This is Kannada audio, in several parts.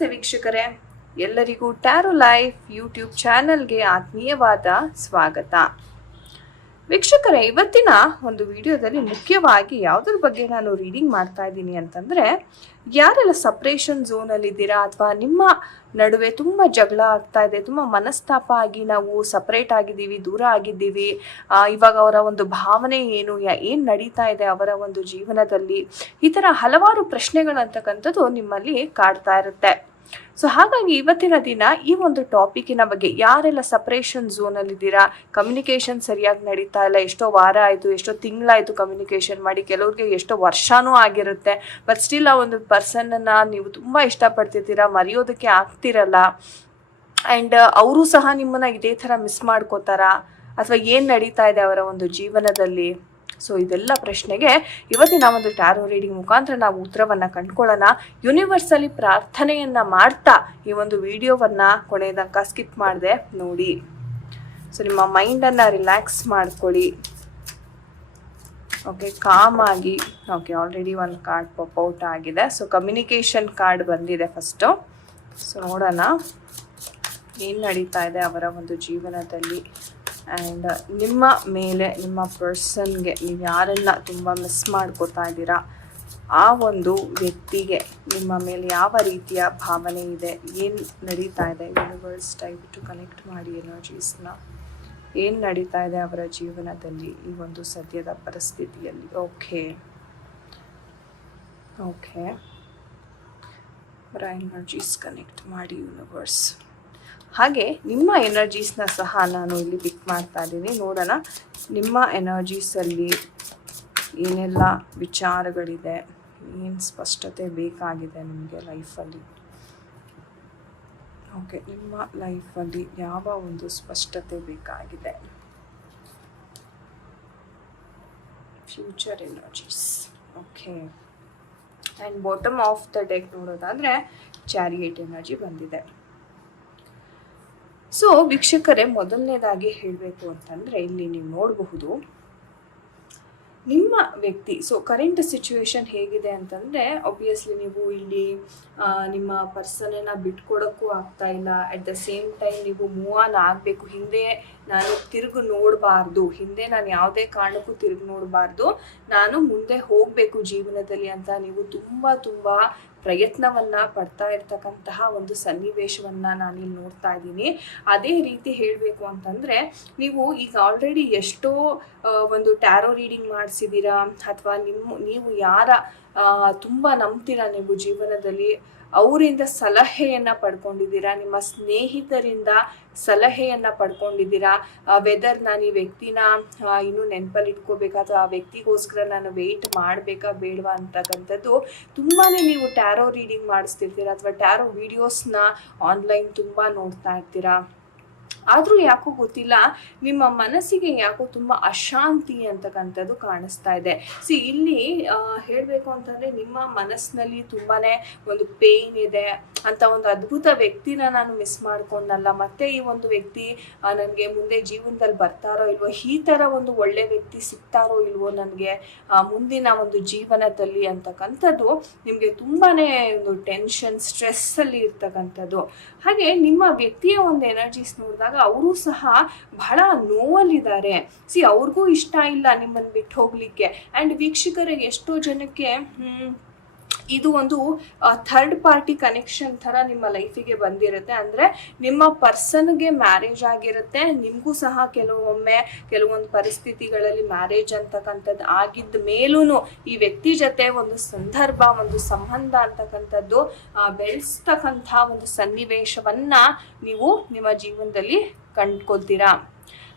ನಮಸ್ತೆ ವೀಕ್ಷಕರೇ, ಎಲ್ಲರಿಗೂ ಟ್ಯಾರೋ ಲೈಫ್ ಯೂಟ್ಯೂಬ್ ಚಾನೆಲ್ಗೆ ಆತ್ಮೀಯವಾದ ಸ್ವಾಗತ. ವೀಕ್ಷಕರೇ, ಇವತ್ತಿನ ಒಂದು ವಿಡಿಯೋದಲ್ಲಿ ಮುಖ್ಯವಾಗಿ ಯಾವುದ್ರ ಬಗ್ಗೆ ನಾನು ರೀಡಿಂಗ್ ಮಾಡ್ತಾ ಇದ್ದೀನಿ ಅಂತಂದರೆ, ಯಾರೆಲ್ಲ ಸಪ್ರೇಷನ್ ಝೋನಲ್ಲಿದ್ದೀರಾ ಅಥವಾ ನಿಮ್ಮ ನಡುವೆ ತುಂಬ ಜಗಳ ಆಗ್ತಾ ಇದೆ, ತುಂಬ ಮನಸ್ತಾಪ ಆಗಿ ನಾವು ಸಪ್ರೇಟ್ ಆಗಿದ್ದೀವಿ, ದೂರ ಆಗಿದ್ದೀವಿ, ಇವಾಗ ಅವರ ಒಂದು ಭಾವನೆ ಏನು, ಏನು ನಡೀತಾ ಇದೆ ಅವರ ಒಂದು ಜೀವನದಲ್ಲಿ, ಈ ಥರ ಹಲವಾರು ಪ್ರಶ್ನೆಗಳಂತಕ್ಕಂಥದ್ದು ನಿಮ್ಮಲ್ಲಿ ಕಾಡ್ತಾ ಇರುತ್ತೆ. ಸೊ ಹಾಗಾಗಿ ಇವತ್ತಿನ ದಿನ ಈ ಒಂದು ಟಾಪಿಕ್ಕಿನ ಬಗ್ಗೆ, ಯಾರೆಲ್ಲ ಸಪ್ರೇಷನ್ ಝೋನಲ್ಲಿದ್ದೀರಾ, ಕಮ್ಯುನಿಕೇಷನ್ ಸರಿಯಾಗಿ ನಡೀತಾ ಇಲ್ಲ, ಎಷ್ಟೋ ವಾರ ಆಯಿತು, ಎಷ್ಟೋ ತಿಂಗಳಾಯಿತು ಕಮ್ಯುನಿಕೇಷನ್ ಮಾಡಿ, ಕೆಲವ್ರಿಗೆ ಎಷ್ಟೋ ವರ್ಷನೂ ಆಗಿರುತ್ತೆ, ಬಟ್ ಸ್ಟಿಲ್ ಆ ಒಂದು ಪರ್ಸನನ್ನು ನೀವು ತುಂಬ ಇಷ್ಟಪಡ್ತಿರ್ತೀರಾ, ಮರೆಯೋದಕ್ಕೆ ಆಗ್ತಿರಲ್ಲ, ಆ್ಯಂಡ್ ಅವರು ಸಹ ನಿಮ್ಮನ್ನು ಇದೇ ಥರ ಮಿಸ್ ಮಾಡ್ಕೋತಾರಾ ಅಥವಾ ಏನು ನಡೀತಾ ಇದೆ ಅವರ ಒಂದು ಜೀವನದಲ್ಲಿ. ಸೊ ಇದೆಲ್ಲ ಪ್ರಶ್ನೆಗೆ ಇವತ್ತಿನ ಒಂದು ಟ್ಯಾರೋ ರೀಡಿಂಗ್ ಮುಖಾಂತರ ನಾವು ಉತ್ತರವನ್ನು ಕಂಡುಕೊಳ್ಳೋಣ. ಯೂನಿವರ್ಸಲ್ಲಿ ಪ್ರಾರ್ಥನೆಯನ್ನು ಮಾಡ್ತಾ ಈ ಒಂದು ವಿಡಿಯೋವನ್ನು ಕೊನೆ ತನಕ ಸ್ಕಿಪ್ ಮಾಡದೆ ನೋಡಿ. ಸೊ ನಿಮ್ಮ ಮೈಂಡನ್ನು ರಿಲ್ಯಾಕ್ಸ್ ಮಾಡ್ಕೊಳ್ಳಿ. ಓಕೆ, ಕಾಮ್ ಆಗಿ. ಓಕೆ, ಆಲ್ರೆಡಿ ಒಂದು ಕಾರ್ಡ್ ಪಾಪ್ಔಟ್ ಆಗಿದೆ. ಸೊ ಕಮ್ಯುನಿಕೇಷನ್ ಕಾರ್ಡ್ ಬಂದಿದೆ ಫಸ್ಟು. ಸೊ ನೋಡೋಣ ಏನು ನಡೀತಾ ಇದೆ ಅವರ ಒಂದು ಜೀವನದಲ್ಲಿ. ಆ್ಯಂಡ್ ನಿಮ್ಮ ಮೇಲೆ, ನಿಮ್ಮ ಪರ್ಸನ್ಗೆ, ನೀವು ಯಾರನ್ನ ತುಂಬ ಮಿಸ್ ಮಾಡ್ಕೋತಾ ಇದ್ದೀರಾ ಆ ಒಂದು ವ್ಯಕ್ತಿಗೆ ನಿಮ್ಮ ಮೇಲೆ ಯಾವ ರೀತಿಯ ಭಾವನೆ ಇದೆ, ಏನು ನಡೀತಾ ಇದೆ, ಯೂನಿವರ್ಸ್ ಟೈಪ್ ಟು ಕನೆಕ್ಟ್ ಮಾಡಿ ಎನರ್ಜೀಸ್ನ. ಏನು ನಡೀತಾ ಇದೆ ಅವರ ಜೀವನದಲ್ಲಿ ಈ ಒಂದು ಸದ್ಯದ ಪರಿಸ್ಥಿತಿಯಲ್ಲಿ. ಓಕೆ ಅವರ ಎನರ್ಜೀಸ್ ಕನೆಕ್ಟ್ ಮಾಡಿ ಯೂನಿವರ್ಸ್. ಹಾಗೆ ನಿಮ್ಮ ಎನರ್ಜೀಸ್ನ ಸಹ ನಾನು ಇಲ್ಲಿ ಪಿಕ್ ಮಾಡ್ತಾ ಇದ್ದೀನಿ. ನೋಡೋಣ ನಿಮ್ಮ ಎನರ್ಜೀಸಲ್ಲಿ ಏನೆಲ್ಲ ವಿಚಾರಗಳಿದೆ, ಏನು ಸ್ಪಷ್ಟತೆ ಬೇಕಾಗಿದೆ ನಿಮಗೆ ಲೈಫಲ್ಲಿ. ಓಕೆ, ನಿಮ್ಮ ಲೈಫಲ್ಲಿ ಯಾವ ಒಂದು ಸ್ಪಷ್ಟತೆ ಬೇಕಾಗಿದೆ. Future energies. Okay, and bottom of the deck ನೋಡೋದಾದರೆ ಚಾರಿಯೇಟ್ ಎನರ್ಜಿ ಬಂದಿದೆ. ಸೊ ವೀಕ್ಷಕರೇ, ಮೊದಲನೇದಾಗಿ ಹೇಳಬೇಕು ಅಂತಂದರೆ ಇಲ್ಲಿ ನೀವು ನೋಡಬಹುದು ನಿಮ್ಮ ವ್ಯಕ್ತಿ. ಸೊ ಕರೆಂಟ್ ಸಿಚುವೇಶನ್ ಹೇಗಿದೆ ಅಂತಂದರೆ, ಆಬ್ವಿಯಸ್ಲಿ ನೀವು ಇಲ್ಲಿ ನಿಮ್ಮ ಪರ್ಸನನ್ನು ಬಿಟ್ಕೊಡೋಕ್ಕೂ ಆಗ್ತಾ ಇಲ್ಲ. ಅಟ್ ದ ಸೇಮ್ ಟೈಮ್ ನೀವು ಮೂವ್ ಆನ್ ಆಗಬೇಕು. ಹಿಂದೆ ನಾನು ತಿರುಗಿ ನೋಡಬಾರ್ದು, ಹಿಂದೆ ನಾನು ಯಾವುದೇ ಕಾರಣಕ್ಕೂ ತಿರುಗಿ ನೋಡಬಾರ್ದು, ನಾನು ಮುಂದೆ ಹೋಗಬೇಕು ಜೀವನದಲ್ಲಿ ಅಂತ ನೀವು ತುಂಬ ಪ್ರಯತ್ನವನ್ನು ಪಡ್ತಾ ಇರ್ತಕ್ಕಂತಹ ಒಂದು ಸನ್ನಿವೇಶವನ್ನು ನಾನಿಲ್ಲಿ ನೋಡ್ತಾ ಇದ್ದೀನಿ. ಅದೇ ರೀತಿ ಹೇಳಬೇಕು ಅಂತಂದರೆ, ನೀವು ಈಗ ಆಲ್ರೆಡಿ ಎಷ್ಟೋ ಒಂದು ಟ್ಯಾರೋ ರೀಡಿಂಗ್ ಮಾಡಿಸಿದ್ದೀರಾ ಅಥವಾ ನೀವು ಯಾರ ತುಂಬ ನಂಬ್ತೀರಾ ನೀವು ಜೀವನದಲ್ಲಿ, ಅವರಿಂದ ಸಲಹೆಯನ್ನು ಪಡ್ಕೊಂಡಿದ್ದೀರಾ, ನಿಮ್ಮ ಸ್ನೇಹಿತರಿಂದ ಸಲಹೆಯನ್ನು ಪಡ್ಕೊಂಡಿದ್ದೀರಾ. ವೆದರ್ ನಾನು ಈ ವ್ಯಕ್ತಿನ ಇನ್ನೂ ನೆನಪಲ್ಲಿ ಇಟ್ಕೋಬೇಕಾ ಅಥವಾ ಆ ವ್ಯಕ್ತಿಗೋಸ್ಕರ ನಾನು ವೆಯ್ಟ್ ಮಾಡಬೇಕಾ ಬೇಡವಾ ಅಂತಕ್ಕಂಥದ್ದು ತುಂಬಾ ನೀವು ಟ್ಯಾರೋ ರೀಡಿಂಗ್ ಮಾಡಿಸ್ತಿರ್ತೀರ ಅಥವಾ ಟ್ಯಾರೋ ವಿಡಿಯೋಸ್ನ ಆನ್ಲೈನ್ ತುಂಬ ನೋಡ್ತಾ ಇರ್ತೀರಾ. ಆದರೂ ಯಾಕೋ ಗೊತ್ತಿಲ್ಲ, ನಿಮ್ಮ ಮನಸ್ಸಿಗೆ ಯಾಕೋ ತುಂಬ ಅಶಾಂತಿ ಅಂತಕ್ಕಂಥದ್ದು ಕಾಣಿಸ್ತಾ ಇದೆ. ಇಲ್ಲಿ ಹೇಳಬೇಕು ಅಂತಂದರೆ, ನಿಮ್ಮ ಮನಸ್ಸಿನಲ್ಲಿ ತುಂಬಾ ಒಂದು ಪೇಯ್ನ್ ಇದೆ ಅಂತ, ಒಂದು ಅದ್ಭುತ ವ್ಯಕ್ತಿನ ನಾನು ಮಿಸ್ ಮಾಡ್ಕೊಂಡಲ್ಲ, ಮತ್ತೆ ಈ ಒಂದು ವ್ಯಕ್ತಿ ನನಗೆ ಮುಂದೆ ಜೀವನದಲ್ಲಿ ಬರ್ತಾರೋ ಇಲ್ವೋ, ಈ ಥರ ಒಂದು ಒಳ್ಳೆ ವ್ಯಕ್ತಿ ಸಿಗ್ತಾರೋ ಇಲ್ವೋ ನನಗೆ ಮುಂದಿನ ಒಂದು ಜೀವನದಲ್ಲಿ ಅಂತಕ್ಕಂಥದ್ದು ನಿಮಗೆ ತುಂಬಾ ಒಂದು ಟೆನ್ಷನ್, ಸ್ಟ್ರೆಸ್ಸಲ್ಲಿ ಇರ್ತಕ್ಕಂಥದ್ದು. ಹಾಗೆ ನಿಮ್ಮ ವ್ಯಕ್ತಿಯ ಒಂದು ಎನರ್ಜೀಸ್ ನೋಡಿದಾಗ ಅವರು ಸಹ ಬಹಳ ನೋವಲ್ಲಿದ್ದಾರೆ. ಅವ್ರಿಗೂ ಇಷ್ಟ ಇಲ್ಲ ನಿಮ್ಮನ್ನು ಬಿಟ್ಟು ಹೋಗ್ಲಿಕ್ಕೆ. ಆ್ಯಂಡ್ ವೀಕ್ಷಕರಿಗೆ ಎಷ್ಟೋ ಜನಕ್ಕೆ ಇದು ಒಂದು ಥರ್ಡ್ ಪಾರ್ಟಿ ಕನೆಕ್ಷನ್ ಥರ ನಿಮ್ಮ ಲೈಫಿಗೆ ಬಂದಿರುತ್ತೆ. ಅಂದರೆ ನಿಮ್ಮ ಪರ್ಸನ್ಗೆ ಮ್ಯಾರೇಜ್ ಆಗಿರುತ್ತೆ, ನಿಮಗೂ ಸಹ ಕೆಲವೊಂದು ಪರಿಸ್ಥಿತಿಗಳಲ್ಲಿ ಮ್ಯಾರೇಜ್ ಅಂತಕ್ಕಂಥದ್ದು ಆಗಿದ್ದ ಮೇಲೂ ಈ ವ್ಯಕ್ತಿ ಜೊತೆ ಒಂದು ಸಂದರ್ಭ, ಒಂದು ಸಂಬಂಧ ಅಂತಕ್ಕಂಥದ್ದು ಬೆಳೆಸ್ತಕ್ಕಂಥ ಒಂದು ಸನ್ನಿವೇಶವನ್ನು ನೀವು ನಿಮ್ಮ ಜೀವನದಲ್ಲಿ ಕಂಡ್ಕೊಳ್ತೀರಾ.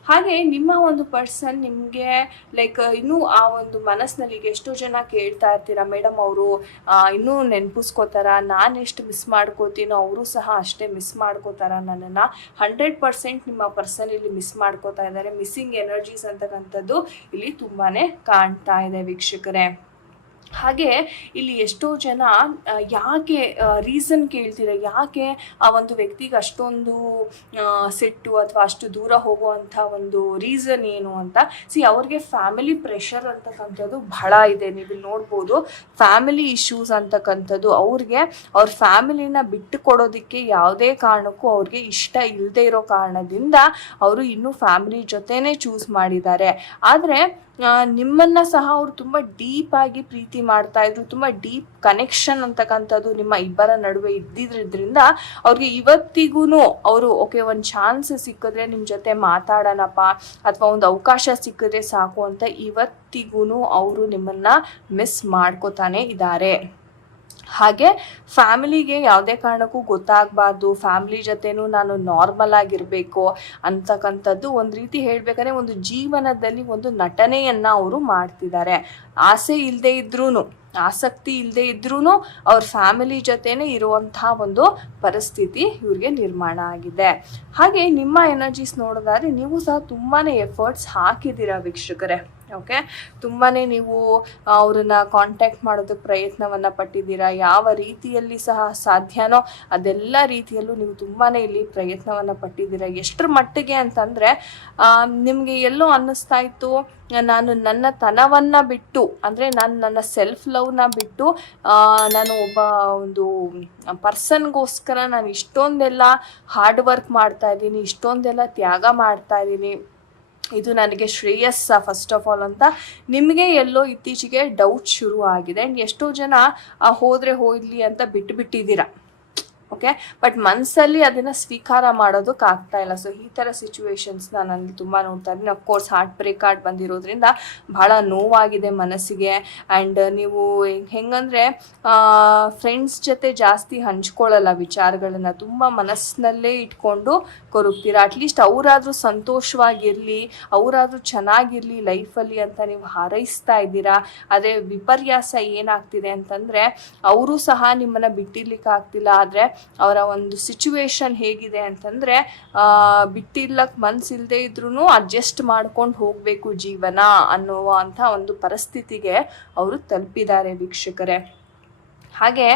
ಹಾಗೆ ನಿಮ್ಮ ಒಂದು ಪರ್ಸನ್ ನಿಮಗೆ ಇನ್ನೂ ಆ ಒಂದು ಮನಸ್ಸಿನಲ್ಲಿ ಈಗ ಎಷ್ಟೋ ಜನ ಕೇಳ್ತಾ ಇರ್ತೀರಾ, ಮೇಡಮ್ ಅವರು ಇನ್ನೂ ನೆನಪಿಸ್ಕೋತಾರ, ನಾನು ಎಷ್ಟು ಮಿಸ್ ಮಾಡ್ಕೋತೀನೋ ಅವರು ಸಹ ಅಷ್ಟೇ ಮಿಸ್ ಮಾಡ್ಕೋತಾರ ನನ್ನನ್ನು. 100% ನಿಮ್ಮ ಪರ್ಸನ್ ಇಲ್ಲಿ ಮಿಸ್ ಮಾಡ್ಕೋತಾ ಇದ್ದಾರೆ. ಮಿಸ್ಸಿಂಗ್ ಎನರ್ಜೀಸ್ ಅಂತಕ್ಕಂಥದ್ದು ಇಲ್ಲಿ ತುಂಬಾ ಕಾಣ್ತಾ ಇದೆ ವೀಕ್ಷಕರೇ. ಹಾಗೆ ಇಲ್ಲಿ ಎಷ್ಟೋ ಜನ ಯಾಕೆ ರೀಸನ್ ಕೇಳ್ತೀರ, ಯಾಕೆ ಆ ಒಂದು ವ್ಯಕ್ತಿಗೆ ಅಷ್ಟೊಂದು ಸಿಟ್ಟು ಅಥವಾ ಅಷ್ಟು ದೂರ ಹೋಗುವಂಥ ಒಂದು ರೀಸನ್ ಏನು ಅಂತ. ಅವ್ರಿಗೆ ಫ್ಯಾಮಿಲಿ ಪ್ರೆಷರ್ ಅಂತಕ್ಕಂಥದ್ದು ಬಹಳ ಇದೆ. ನೀವು ನೋಡ್ಬೋದು ಫ್ಯಾಮಿಲಿ ಇಶ್ಯೂಸ್ ಅಂತಕ್ಕಂಥದ್ದು ಅವ್ರಿಗೆ ಅವ್ರ ಫ್ಯಾಮಿಲಿನ ಬಿಟ್ಟು ಕೊಡೋದಕ್ಕೆ ಯಾವುದೇ ಕಾರಣಕ್ಕೂ ಅವ್ರಿಗೆ ಇಷ್ಟ ಇಲ್ಲದೆ ಇರೋ ಕಾರಣದಿಂದ ಅವರು ಇನ್ನೂ ಫ್ಯಾಮಿಲಿ ಜೊತೆನೇ ಚೂಸ್ ಮಾಡಿದ್ದಾರೆ. ಆದರೆ ನಿಮ್ಮನ್ನ ಸಹ ಅವರು ತುಂಬ ಡೀಪ್ ಆಗಿ ಪ್ರೀತಿ ಮಾಡ್ತಾ ಇದ್ರು, ತುಂಬ ಡೀಪ್ ಕನೆಕ್ಷನ್ ಅಂತಕ್ಕಂಥದ್ದು ನಿಮ್ಮ ಇಬ್ಬರ ನಡುವೆ ಇದ್ದಿದ್ರಿಂದ ಅವ್ರಿಗೆ ಇವತ್ತಿಗೂ ಅವರು ಓಕೆ ಒಂದು ಚಾನ್ಸ್ ಸಿಕ್ಕಿದ್ರೆ ನಿಮ್ಮ ಜೊತೆ ಮಾತಾಡೋಣಪ್ಪ ಅಥವಾ ಒಂದು ಅವಕಾಶ ಸಿಕ್ಕಿದ್ರೆ ಸಾಕು ಅಂತ ಇವತ್ತಿಗೂ ಅವರು ನಿಮ್ಮನ್ನ ಮಿಸ್ ಮಾಡ್ಕೋತಾನೆ ಇದ್ದಾರೆ. ಹಾಗೆ ಫ್ಯಾಮಿಲಿಗೆ ಯಾವುದೇ ಕಾರಣಕ್ಕೂ ಗೊತ್ತಾಗಬಾರ್ದು, ಫ್ಯಾಮಿಲಿ ಜೊತೆನೂ ನಾನು ನಾರ್ಮಲ್ ಆಗಿರಬೇಕು ಅಂತಕ್ಕಂಥದ್ದು ಒಂದು ರೀತಿ ಹೇಳ್ಬೇಕಂದ್ರೆ ಒಂದು ಜೀವನದಲ್ಲಿ ಒಂದು ನಟನೆಯನ್ನು ಅವರು ಮಾಡ್ತಿದ್ದಾರೆ. ಆಸೆ ಇಲ್ಲದೆ ಇದ್ರೂ, ಆಸಕ್ತಿ ಇಲ್ಲದೆ ಇದ್ರೂ ಅವ್ರ ಫ್ಯಾಮಿಲಿ ಜೊತೆನೇ ಇರುವಂತಹ ಒಂದು ಪರಿಸ್ಥಿತಿ ಇವ್ರಿಗೆ ನಿರ್ಮಾಣ ಆಗಿದೆ. ಹಾಗೆ ನಿಮ್ಮ ಎನರ್ಜೀಸ್ ನೋಡೋದಾದ್ರೆ ನೀವು ಸಹ ತುಂಬಾ ಎಫರ್ಟ್ಸ್ ಹಾಕಿದ್ದೀರಾ ವೀಕ್ಷಕರೇ. ಓಕೆ, ತುಂಬಾ ನೀವು ಅವ್ರನ್ನ ಕಾಂಟ್ಯಾಕ್ಟ್ ಮಾಡೋದಕ್ಕೆ ಪ್ರಯತ್ನವನ್ನು ಪಟ್ಟಿದ್ದೀರಾ. ಯಾವ ರೀತಿಯಲ್ಲಿ ಸಹ ಸಾಧ್ಯನೋ ಅದೆಲ್ಲ ರೀತಿಯಲ್ಲೂ ನೀವು ತುಂಬಾ ಇಲ್ಲಿ ಪ್ರಯತ್ನವನ್ನು ಪಟ್ಟಿದ್ದೀರಾ. ಎಷ್ಟರ ಮಟ್ಟಿಗೆ ಅಂತಂದರೆ ನಿಮಗೆ ಎಲ್ಲೋ ಅನ್ನಿಸ್ತಾ ಇತ್ತು, ನಾನು ನನ್ನ ತನವನ್ನು ಬಿಟ್ಟು ಅಂದರೆ ನಾನು ನನ್ನ ಸೆಲ್ಫ್ ಲವ್ನ ಬಿಟ್ಟು ನಾನು ಒಬ್ಬ ಒಂದು ಪರ್ಸನ್ಗೋಸ್ಕರ ನಾನು ಇಷ್ಟೊಂದೆಲ್ಲ ಹಾರ್ಡ್ ವರ್ಕ್ ಮಾಡ್ತಾ ಇದ್ದೀನಿ, ಇಷ್ಟೊಂದೆಲ್ಲ ತ್ಯಾಗ ಮಾಡ್ತಾ ಇದ್ದೀನಿ, ಇದು ನನಗೆ ಶ್ರೇಯಸ್ಸ ಫಸ್ಟ್ ಆಫ್ ಆಲ್ ಅಂತ ನಿಮಗೆ ಎಲ್ಲೋ ಇತ್ತೀಚೆಗೆ ಡೌಟ್ ಶುರು ಆಗಿದೆ. ಆ್ಯಂಡ್ ಎಷ್ಟೋ ಜನ ಹೋದರೆ ಹೋಗಲಿ ಅಂತ ಬಿಟ್ಟಿದ್ದೀರಾ. ಓಕೆ, ಬಟ್ ಮನಸ್ಸಲ್ಲಿ ಅದನ್ನು ಸ್ವೀಕಾರ ಮಾಡೋದಕ್ಕೆ ಆಗ್ತಾ ಇಲ್ಲ. ಸೊ ಈ ಥರ ಸಿಚುವೇಶನ್ಸ್ನ ನನಗೆ ತುಂಬ ನೋಡ್ತಾ ಇದ್ದೀನಿ. ಅಫ್ಕೋರ್ಸ್ ಹಾರ್ಟ್ ಬ್ರೇಕ್ ಆಗಿ ಬಂದಿರೋದ್ರಿಂದ ಭಾಳ ನೋವಾಗಿದೆ ಮನಸ್ಸಿಗೆ. ಆ್ಯಂಡ್ ನೀವು ಹೆಂಗಂದರೆ ಫ್ರೆಂಡ್ಸ್ ಜೊತೆ ಜಾಸ್ತಿ ಹಂಚ್ಕೊಳ್ಳಲ್ಲ ವಿಚಾರಗಳನ್ನು, ತುಂಬ ಮನಸ್ಸಿನಲ್ಲೇ ಇಟ್ಕೊಂಡು ಕೊರಗ್ತೀರಾ. ಅಟ್ಲೀಸ್ಟ್ ಅವರಾದರೂ ಸಂತೋಷವಾಗಿರಲಿ, ಅವರಾದರೂ ಚೆನ್ನಾಗಿರಲಿ ಲೈಫಲ್ಲಿ ಅಂತ ನೀವು ಹಾರೈಸ್ತಾ ಇದ್ದೀರಾ. ಆದರೆ ವಿಪರ್ಯಾಸ ಏನಾಗ್ತಿದೆ ಅಂತಂದರೆ ಅವರು ಸಹ ನಿಮ್ಮನ್ನು ಬಿಟ್ಟಿರ್ಲಿಕ್ಕೆ ಆಗ್ತಿಲ್ಲ. ಆದರೆ ಅವರ ಒಂದು ಸಿಚುವೇಶನ್ ಹೇಗಿದೆ ಅಂತಂದರೆ ಬಿಟ್ಟಿರ್ಲಕ್ಕೆ ಮನಸ್ಸಿಲ್ಲದೆ ಇದ್ರೂ ಅಡ್ಜಸ್ಟ್ ಮಾಡ್ಕೊಂಡು ಹೋಗಬೇಕು ಜೀವನ ಅನ್ನುವಂಥ ಒಂದು ಪರಿಸ್ಥಿತಿಗೆ ಅವರು ತಲುಪಿದ್ದಾರೆ ವೀಕ್ಷಕರೇ. ಹಾಗೆ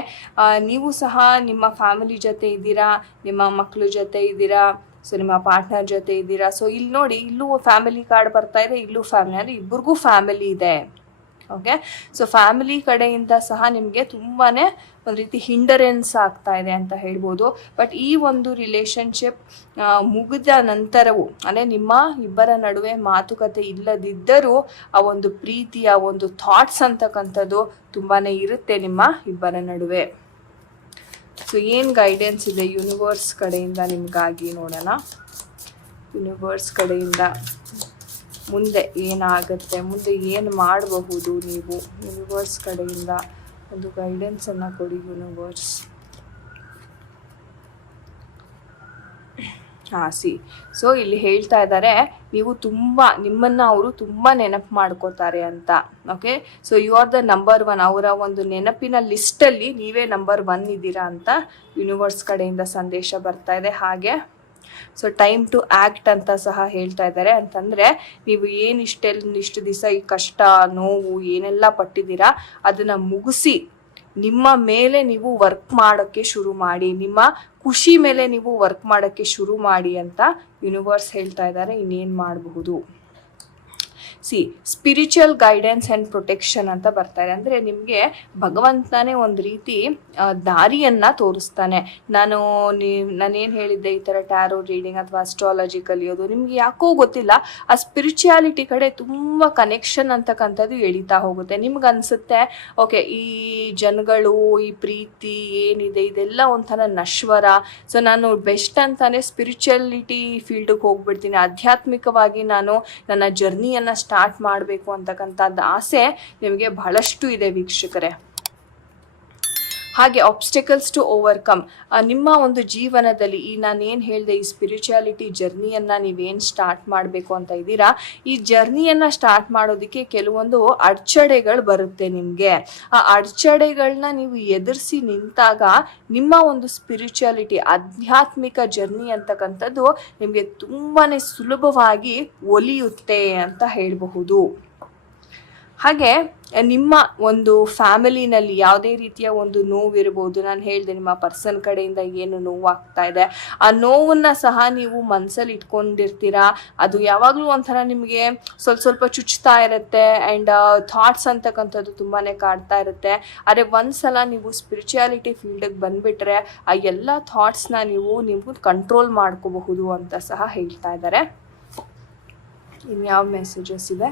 ನೀವು ಸಹ ನಿಮ್ಮ ಫ್ಯಾಮಿಲಿ ಜೊತೆ ಇದ್ದೀರಾ, ನಿಮ್ಮ ಮಕ್ಕಳ ಜೊತೆ ಇದ್ದೀರಾ, ಸೊ ನಿಮ್ಮ ಪಾರ್ಟ್ನರ್ ಜೊತೆ ಇದ್ದೀರಾ. ಸೊ ಇಲ್ಲಿ ನೋಡಿ, ಇಲ್ಲೂ ಫ್ಯಾಮಿಲಿ ಕಾರ್ಡ್ ಬರ್ತಾ ಇದೆ, ಇಲ್ಲೂ ಫ್ಯಾಮಿಲಿ, ಅಂದರೆ ಇಬ್ಬರಿಗೂ ಫ್ಯಾಮಿಲಿ ಇದೆ. ಓಕೆ, ಸೊ ಫ್ಯಾಮಿಲಿ ಕಡೆಯಿಂದ ಸಹ ನಿಮಗೆ ತುಂಬಾ ಒಂದು ರೀತಿ ಹಿಂಡರೆನ್ಸ್ ಆಗ್ತಾ ಇದೆ ಅಂತ ಹೇಳ್ಬೋದು. ಬಟ್ ಈ ಒಂದು ರಿಲೇಶನ್ಶಿಪ್ ಮುಗಿದ ನಂತರವೂ ಅಂದರೆ ನಿಮ್ಮ ಇಬ್ಬರ ನಡುವೆ ಮಾತುಕತೆ ಇಲ್ಲದಿದ್ದರೂ ಆ ಒಂದು ಪ್ರೀತಿ, ಆ ಒಂದು ಥಾಟ್ಸ್ ಅಂತಕ್ಕಂಥದ್ದು ತುಂಬಾ ಇರುತ್ತೆ ನಿಮ್ಮ ಇಬ್ಬರ ನಡುವೆ. ಸೊ ಏನು ಗೈಡೆನ್ಸ್ ಇದೆ ಯೂನಿವರ್ಸ್ ಕಡೆಯಿಂದ ನಿಮಗಾಗಿ ನೋಡೋಣ. ಯೂನಿವರ್ಸ್ ಕಡೆಯಿಂದ ಮುಂದೆ ಏನಾಗುತ್ತೆ, ಮುಂದೆ ಏನು ಮಾಡಬಹುದು ನೀವು, ಯೂನಿವರ್ಸ್ ಕಡೆಯಿಂದ ಒಂದು ಗೈಡೆನ್ಸನ್ನು ಕೊಡಿ ಯೂನಿವರ್ಸ್. ಸೊ ಇಲ್ಲಿ ಹೇಳ್ತಾ ಇದ್ದಾರೆ ನೀವು ತುಂಬ ನಿಮ್ಮನ್ನು ಅವರು ತುಂಬ ನೆನಪು ಮಾಡ್ಕೋತಾರೆ ಅಂತ. Okay, so you are the number 1. ಅವರ ಒಂದು ನೆನಪಿನ ಲಿಸ್ಟಲ್ಲಿ ನೀವೇ ನಂಬರ್ 1 ಇದ್ದೀರಾ ಅಂತ ಯೂನಿವರ್ಸ್ ಕಡೆಯಿಂದ ಸಂದೇಶ ಬರ್ತಾ ಇದೆ. ಹಾಗೆ ಸೊ ಟೈಮ್ ಟು ಆ್ಯಕ್ಟ್ ಅಂತ ಸಹ ಹೇಳ್ತಾ ಇದ್ದಾರೆ. ಅಂತಂದರೆ ನೀವು ಇಷ್ಟು ದಿವಸ ಈ ಕಷ್ಟ ನೋವು ಏನೆಲ್ಲ ಪಟ್ಟಿದ್ದೀರಾ ಅದನ್ನು ಮುಗಿಸಿ ನಿಮ್ಮ ಮೇಲೆ ನೀವು ವರ್ಕ್ ಮಾಡೋಕ್ಕೆ ಶುರು ಮಾಡಿ, ನಿಮ್ಮ ಖುಷಿ ಮೇಲೆ ನೀವು ವರ್ಕ್ ಮಾಡೋಕ್ಕೆ ಶುರು ಮಾಡಿ ಅಂತ ಯೂನಿವರ್ಸ್ ಹೇಳ್ತಾ ಇದ್ದಾರೆ. ಇನ್ನೇನು ಮಾಡಬಹುದು, ಸ್ಪಿರಿಚುವಲ್ ಗೈಡೆನ್ಸ್ ಆ್ಯಂಡ್ ಪ್ರೊಟೆಕ್ಷನ್ ಅಂತ ಬರ್ತಾರೆ. ಅಂದರೆ ನಿಮಗೆ ಭಗವಂತನೇ ಒಂದು ರೀತಿ ದಾರಿಯನ್ನು ತೋರಿಸ್ತಾನೆ. ನಾನೇನು ಹೇಳಿದ್ದೆ, ಈ ಥರ ಟ್ಯಾರೋ ರೀಡಿಂಗ್ ಅಥವಾ ಅಸ್ಟ್ರಾಲಜಿ ಕಲಿಯೋದು ನಿಮ್ಗೆ ಯಾಕೋ ಗೊತ್ತಿಲ್ಲ, ಆ ಸ್ಪಿರಿಚುಯಾಲಿಟಿ ಕಡೆ ತುಂಬ ಕನೆಕ್ಷನ್ ಅಂತಕ್ಕಂಥದ್ದು ಎಳಿತಾ ಹೋಗುತ್ತೆ. ನಿಮ್ಗೆ ಅನಿಸುತ್ತೆ ಓಕೆ, ಈ ಜನಗಳು, ಈ ಪ್ರೀತಿ ಏನಿದೆ ಇದೆಲ್ಲ ಒಂಥರ ನಶ್ವರ, ಸೊ ನಾನು ಬೆಸ್ಟ್ ಅಂತಾನೆ ಸ್ಪಿರಿಚುಯಾಲಿಟಿ ಫೀಲ್ಡಿಗೆ ಹೋಗ್ಬಿಡ್ತೀನಿ, ಆಧ್ಯಾತ್ಮಿಕವಾಗಿ ನಾನು ನನ್ನ ಜರ್ನಿಯನ್ನು ಸ್ಟಾರ್ಟ್ ಮಾಡಬೇಕು ಅಂತಕ್ಕಂಥದ್ದು ಆಸೆ ನಿಮಗೆ ಬಹಳಷ್ಟು ಇದೆ ವೀಕ್ಷಕರೇ. ಹಾಗೆ ಆಬ್ಸ್ಟೆಕಲ್ಸ್ ಟು ಓವರ್ಕಮ್, ನಿಮ್ಮ ಒಂದು ಜೀವನದಲ್ಲಿ ಈ ನಾನೇನು ಹೇಳಿದೆ, ಈ ಸ್ಪಿರಿಚುಯಾಲಿಟಿ ಜರ್ನಿಯನ್ನು ನೀವೇನು ಸ್ಟಾರ್ಟ್ ಮಾಡಬೇಕು ಅಂತ ಇದ್ದೀರಾ, ಈ ಜರ್ನಿಯನ್ನು ಸ್ಟಾರ್ಟ್ ಮಾಡೋದಕ್ಕೆ ಕೆಲವೊಂದು ಅಡಚಣೆಗಳು ಬರುತ್ತೆ ನಿಮಗೆ. ಆ ಅಡಚಣೆಗಳನ್ನ ನೀವು ಎದುರಿಸಿ ನಿಂತಾಗ ನಿಮ್ಮ ಒಂದು ಸ್ಪಿರಿಚುಯಾಲಿಟಿ, ಆಧ್ಯಾತ್ಮಿಕ ಜರ್ನಿ ಅಂತಕ್ಕಂಥದ್ದು ನಿಮಗೆ ತುಂಬಾ ಸುಲಭವಾಗಿ ಒಲಿಯುತ್ತೆ ಅಂತ ಹೇಳಬಹುದು. ಹಾಗೆ ನಿಮ್ಮ ಒಂದು ಫ್ಯಾಮಿಲಿನಲ್ಲಿ ಯಾವುದೇ ರೀತಿಯ ಒಂದು ನೋವಿರ್ಬೋದು, ನಾನು ಹೇಳಿದೆ ನಿಮ್ಮ ಪರ್ಸನ್ ಕಡೆಯಿಂದ ಏನು ನೋವಾಗ್ತಾ ಇದೆ, ಆ ನೋವನ್ನು ಸಹ ನೀವು ಮನಸ್ಸಲ್ಲಿ ಇಟ್ಕೊಂಡಿರ್ತೀರಾ. ಅದು ಯಾವಾಗಲೂ ಒಂಥರ ನಿಮಗೆ ಸ್ವಲ್ಪ ಚುಚ್ತಾ ಇರುತ್ತೆ ಆ್ಯಂಡ್ ಥಾಟ್ಸ್ ಅಂತಕ್ಕಂಥದ್ದು ತುಂಬಾ ಕಾಡ್ತಾ ಇರುತ್ತೆ. ಆದರೆ ಒಂದ್ಸಲ ನೀವು ಸ್ಪಿರಿಚುಯಾಲಿಟಿ ಫೀಲ್ಡಿಗೆ ಬಂದುಬಿಟ್ರೆ ಆ ಎಲ್ಲ ಥಾಟ್ಸ್ನ ನೀವು ಕಂಟ್ರೋಲ್ ಮಾಡ್ಕೋಬಹುದು ಅಂತ ಸಹ ಹೇಳ್ತಾ ಇದ್ದಾರೆ. ಇನ್ಯಾವ ಮೆಸೇಜಸ್ ಇದೆ?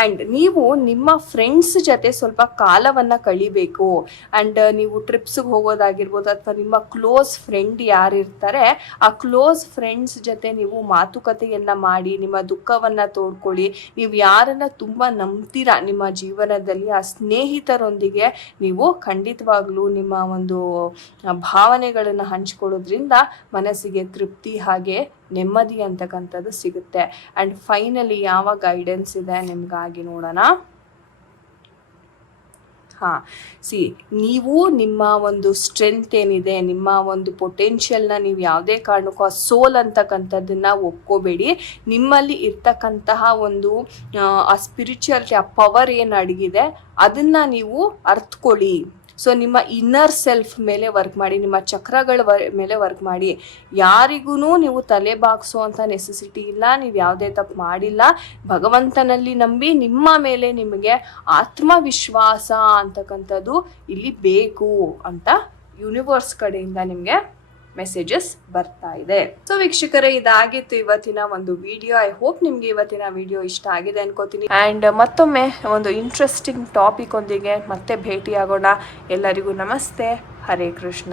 ಆ್ಯಂಡ್ ನೀವು ನಿಮ್ಮ ಫ್ರೆಂಡ್ಸ್ ಜೊತೆ ಸ್ವಲ್ಪ ಕಾಲವನ್ನು ಕಳಿಬೇಕು. ಆ್ಯಂಡ್ ನೀವು ಟ್ರಿಪ್ಸ್ಗೆ ಹೋಗೋದಾಗಿರ್ಬೋದು ಅಥವಾ ನಿಮ್ಮ ಕ್ಲೋಸ್ ಫ್ರೆಂಡ್ ಯಾರಿರ್ತಾರೆ ಆ ಕ್ಲೋಸ್ ಫ್ರೆಂಡ್ಸ್ ಜೊತೆ ನೀವು ಮಾತುಕತೆಯನ್ನು ಮಾಡಿ ನಿಮ್ಮ ದುಃಖವನ್ನು ತೋಡ್ಕೊಳ್ಳಿ. ನೀವು ಯಾರನ್ನು ತುಂಬ ನಂಬ್ತೀರಾ ನಿಮ್ಮ ಜೀವನದಲ್ಲಿ ಆ ಸ್ನೇಹಿತರೊಂದಿಗೆ ನೀವು ಖಂಡಿತವಾಗ್ಲೂ ನಿಮ್ಮ ಒಂದು ಭಾವನೆಗಳನ್ನು ಹಂಚ್ಕೊಳ್ಳೋದ್ರಿಂದ ಮನಸ್ಸಿಗೆ ತೃಪ್ತಿ ಹಾಗೆ ನೆಮ್ಮದಿ ಅಂತಕ್ಕಂಥದ್ದು ಸಿಗುತ್ತೆ. ಆ್ಯಂಡ್ ಫೈನಲಿ ಯಾವ ಗೈಡೆನ್ಸ್ ಇದೆ ನಿಮಗಾಗಿ ನೋಡೋಣ. ನೀವು ನಿಮ್ಮ ಒಂದು ಸ್ಟ್ರೆಂತ್ ಏನಿದೆ, ನಿಮ್ಮ ಒಂದು ಪೊಟೆನ್ಷಿಯಲ್ನ ನೀವು ಯಾವುದೇ ಕಾರಣಕ್ಕೂ ಆ ಸೋಲ್ ಅಂತಕ್ಕಂಥದ್ದನ್ನು ಒಪ್ಕೋಬೇಡಿ. ನಿಮ್ಮಲ್ಲಿ ಇರ್ತಕ್ಕಂತಹ ಒಂದು ಆ ಸ್ಪಿರಿಚುಯಾಲಿಟಿ, ಆ ಪವರ್ ಏನು ಅಡಗಿದೆ ಅದನ್ನು ನೀವು ಅರ್ಥಕೊಳ್ಳಿ. ಸೊ ನಿಮ್ಮ ಇನ್ನರ್ ಸೆಲ್ಫ್ ಮೇಲೆ ವರ್ಕ್ ಮಾಡಿ, ನಿಮ್ಮ ಚಕ್ರಗಳ ಮೇಲೆ ವರ್ಕ್ ಮಾಡಿ. ಯಾರಿಗೂ ನೀವು ತಲೆ ಬಾಗಿಸೋವಂಥ ನೆಸೆಸಿಟಿ ಇಲ್ಲ, ನೀವು ಯಾವುದೇ ತಪ್ಪು ಮಾಡಿಲ್ಲ. ಭಗವಂತನಲ್ಲಿ ನಂಬಿ ನಿಮ್ಮ ಮೇಲೆ ನಿಮಗೆ ಆತ್ಮವಿಶ್ವಾಸ ಅಂತಕ್ಕಂಥದ್ದು ಇಲ್ಲಿ ಬೇಕು ಅಂತ ಯೂನಿವರ್ಸ್ ಕಡೆಯಿಂದ ನಿಮಗೆ ಮೆಸೇಜಸ್ ಬರ್ತಾ ಇದೆ. ಸೊ ವೀಕ್ಷಕರೇ, ಇದಾಗಿತ್ತು ಇವತ್ತಿನ ಒಂದು ವಿಡಿಯೋ. ಐ ಹೋಪ್ ನಿಮಗೆ ಇವತ್ತಿನ ವಿಡಿಯೋ ಇಷ್ಟ ಆಗಿದೆ ಅನ್ಕೋತೀನಿ. ಆ್ಯಂಡ್ ಮತ್ತೊಮ್ಮೆ ಒಂದು ಇಂಟ್ರೆಸ್ಟಿಂಗ್ ಟಾಪಿಕ್ ಒಂದಿಗೆ ಮತ್ತೆ ಭೇಟಿಯಾಗೋಣ. ಎಲ್ಲರಿಗೂ ನಮಸ್ತೆ. ಹರೇ ಕೃಷ್ಣ.